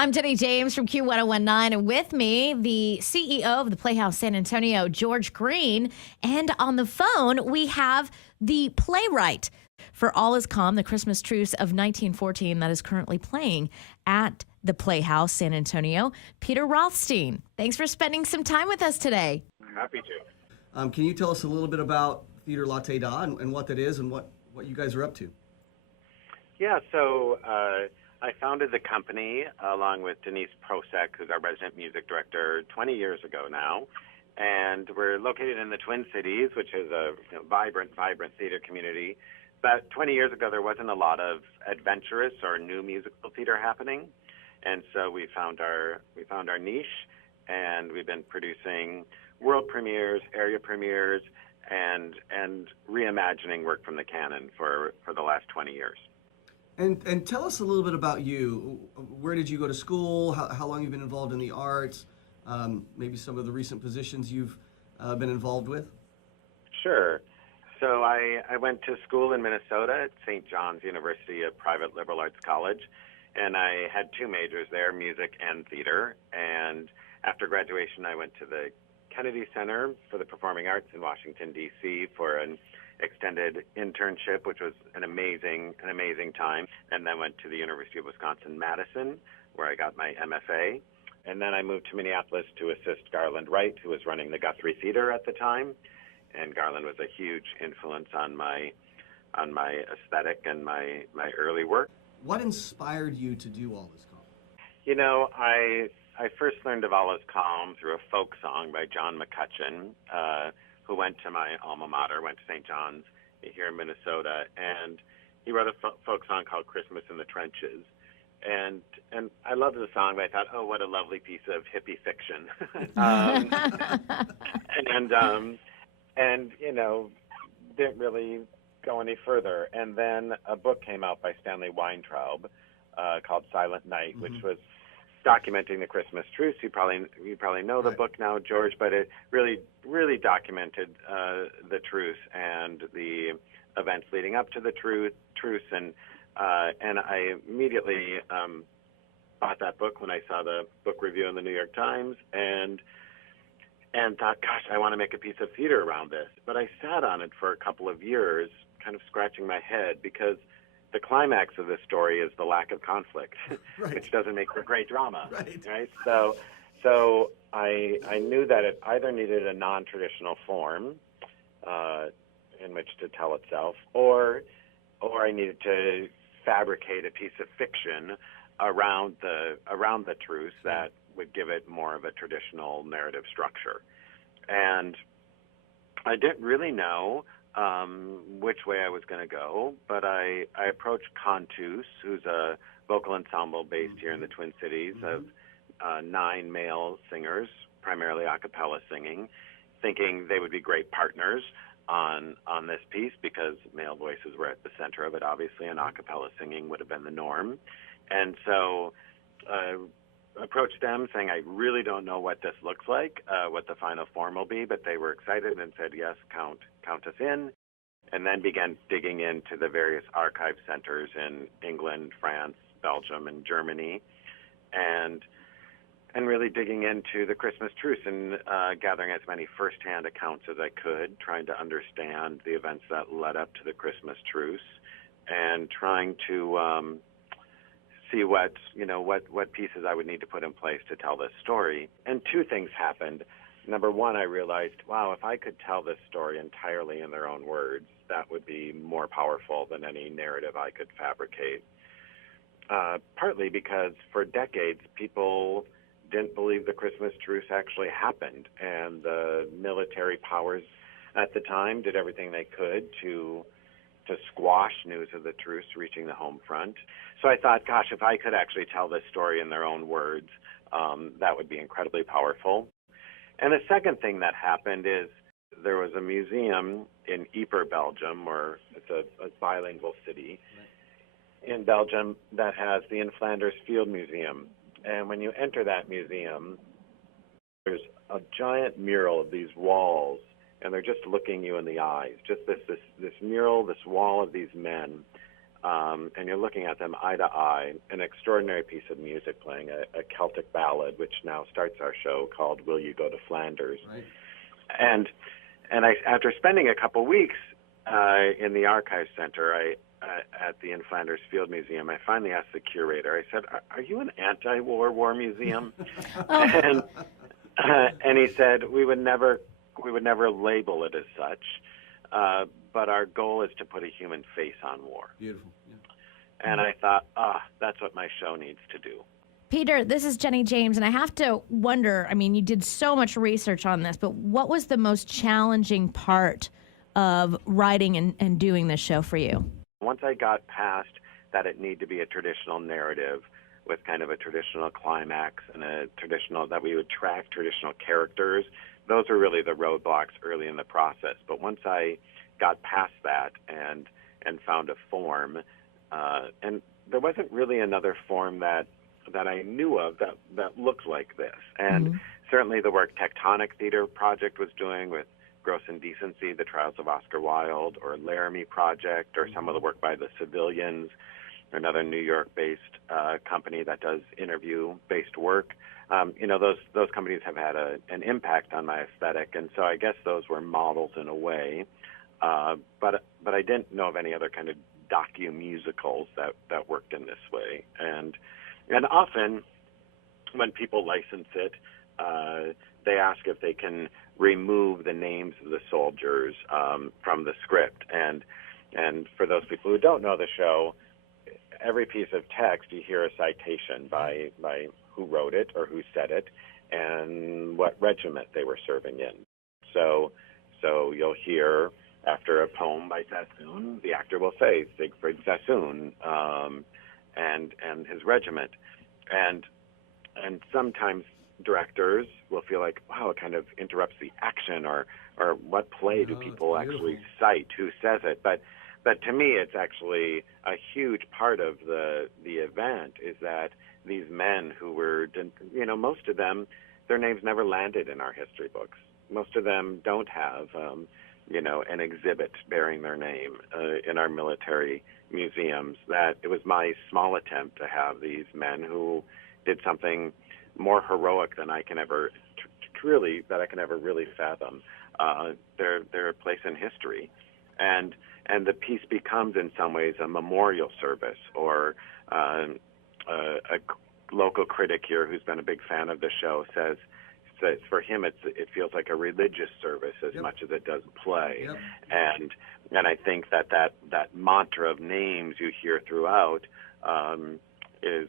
I'm Jennie James from Q1019, and with me, the CEO of the Playhouse San Antonio, George Green. And on the phone, we have the playwright for All Is Calm, the Christmas Truce of 1914, that is currently playing at the Playhouse San Antonio, Peter Rothstein. Thanks for spending some time with us today. Happy to. Can you tell us a little bit about Theater Latte Da and what that is and what you guys are up to? Yeah, so I founded the company along with Denise Prosek, who's our resident music director, 20 years ago now. And we're located in the Twin Cities, which is a vibrant theater community. But 20 years ago, there wasn't a lot of adventurous or new musical theater happening. And so we found our niche, and we've been producing world premieres, area premieres, and reimagining work from the canon for the last 20 years. And tell us a little bit about you. Where did you go to school? How long you've been involved in the arts? Maybe some of the recent positions you've been involved with? Sure. So I went to school in Minnesota at St. John's University, a private liberal arts college, and I had two majors there, music and theater. And after graduation, I went to the Kennedy Center for the Performing Arts in Washington, D.C. for an extended internship, which was an amazing time, and then went to the University of Wisconsin-Madison, where I got my MFA. And then I moved to Minneapolis to assist Garland Wright, who was running the Guthrie Theater at the time. And Garland was a huge influence on my aesthetic and my early work. What inspired you to do All Is Calm? You know, I first learned of All Is Calm through a folk song by John McCutcheon, who went to my alma mater, went to St. John's here in Minnesota, and he wrote a folk song called Christmas in the Trenches. And I loved the song, but I thought, oh, what a lovely piece of hippie fiction. And you know, didn't really go any further. And then a book came out by Stanley Weintraub called Silent Night, Mm-hmm. which was documenting the Christmas Truce. You probably know the book now, George, but it really documented the truce and the events leading up to the truce. And I immediately bought that book when I saw the book review in the New York Times, and thought, gosh, I want to make a piece of theater around this. But I sat on it for a couple of years, kind of scratching my head, because the climax of this story is the lack of conflict, Right. which doesn't make for great drama, Right. So I knew that it either needed a non-traditional form in which to tell itself, or I needed to fabricate a piece of fiction around the truce that would give it more of a traditional narrative structure. And I didn't really know which way I was going to go, but I approached Contus, who's a vocal ensemble based here in the Twin Cities of 9 male singers, primarily a cappella singing, thinking they would be great partners on this piece because male voices were at the center of it, obviously, and a cappella singing would have been the norm. And so approached them saying, I really don't know what this looks like, what the final form will be, but they were excited and said, yes, count us in, and then began digging into the various archive centers in England, France, Belgium, and Germany, and really digging into the Christmas Truce and gathering as many firsthand accounts as I could, trying to understand the events that led up to the Christmas Truce, and trying to see what pieces I would need to put in place to tell this story. And two things happened. Number one, I realized, wow, if I could tell this story entirely in their own words, that would be more powerful than any narrative I could fabricate. Partly because for decades, people didn't believe the Christmas Truce actually happened, and the military powers at the time did everything they could to squash news of the truce reaching the home front. So I thought, gosh, if I could actually tell this story in their own words, that would be incredibly powerful. And the second thing that happened is there was a museum in Ypres, Belgium, where it's a bilingual city in Belgium that has the In Flanders Field Museum. And when you enter that museum, there's a giant mural of these walls, and they're just looking you in the eyes. Just this mural, this wall of these men and you're looking at them eye to eye, an extraordinary piece of music playing, a Celtic ballad, which now starts our show, called Will You Go to Flanders? Right. And after spending a couple weeks in the Archives Center, at the In Flanders Field Museum, I finally asked the curator, I said, are you an anti-war museum? and he said, we would never label it as such, but our goal is to put a human face on war. Beautiful. Yeah. And I thought, that's what my show needs to do. Peter, this is Jennie James, and I have to wonder, I mean, you did so much research on this, but what was the most challenging part of writing and doing this show for you? Once I got past that it needed to be a traditional narrative with kind of a traditional climax and that we would track traditional characters, those were really the roadblocks early in the process. But once I got past that and found a form, and there wasn't really another form that I knew of that looked like this. And certainly the work Tectonic Theater Project was doing with Gross Indecency, The Trials of Oscar Wilde, or Laramie Project, or some of the work by the Civilians, another New York-based company that does interview-based work. Those companies have had an impact on my aesthetic, and so I guess those were models in a way. But I didn't know of any other kind of docu-musicals that worked in this way. And often when people license it, they ask if they can remove the names of the soldiers from the script. And for those people who don't know the show, every piece of text you hear a citation by who wrote it or who said it and what regiment they were serving in. So you'll hear after a poem by Sassoon, the actor will say Siegfried Sassoon and his regiment. And sometimes directors will feel like, wow, it kind of interrupts the action, or what play do people actually cite? Who says it? But to me, it's actually a huge part of the event is that these men who were, most of them, their names never landed in our history books. Most of them don't have, an exhibit bearing their name in our military museums. That it was my small attempt to have these men who did something more heroic than I can ever really fathom their place in history, and the piece becomes in some ways a memorial service, or a local critic here who's been a big fan of the show says for him it feels like a religious service as much as it does play. And I think that mantra of names you hear throughout is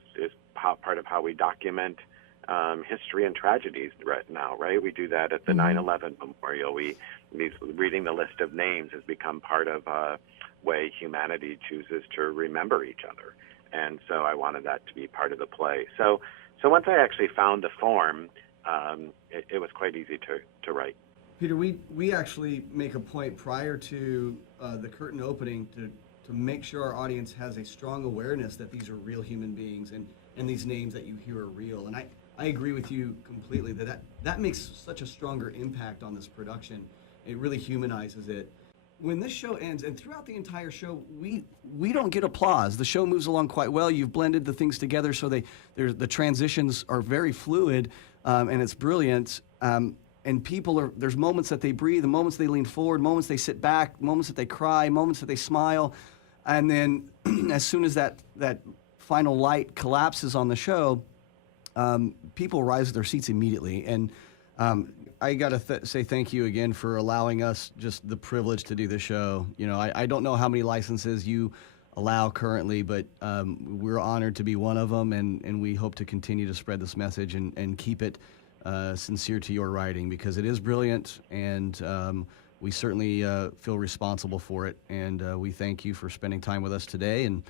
part of how we document history and tragedies right now, right? We do that at the 9/11 memorial. Reading the list of names has become part of a way humanity chooses to remember each other. And so I wanted that to be part of the play. So once I actually found the form, it was quite easy to write. Peter, we actually make a point prior to the curtain opening to make sure our audience has a strong awareness that these are real human beings and these names that you hear are real. And I agree with you completely that makes such a stronger impact on this production. It really humanizes it. When this show ends, and throughout the entire show, we don't get applause. The show moves along quite well. You've blended the things together so the transitions are very fluid, and it's brilliant. And there's moments that they breathe, moments they lean forward, moments they sit back, moments that they cry, moments that they smile. And then as soon as that final light collapses on the show, people rise to their seats immediately. And I got to say thank you again for allowing us just the privilege to do the show. I don't know how many licenses you allow currently, but we're honored to be one of them, and we hope to continue to spread this message and keep it sincere to your writing, because it is brilliant, and we certainly feel responsible for it. And we thank you for spending time with us today. And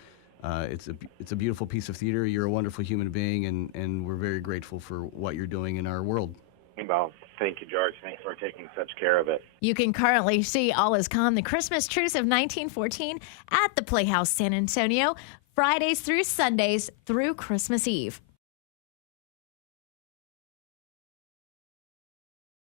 it's a beautiful piece of theater. You're a wonderful human being, and we're very grateful for what you're doing in our world. Well, thank you, George. Thanks for taking such care of it. You can currently see All Is Calm, the Christmas Truce of 1914 at the Playhouse San Antonio, Fridays through Sundays through Christmas Eve.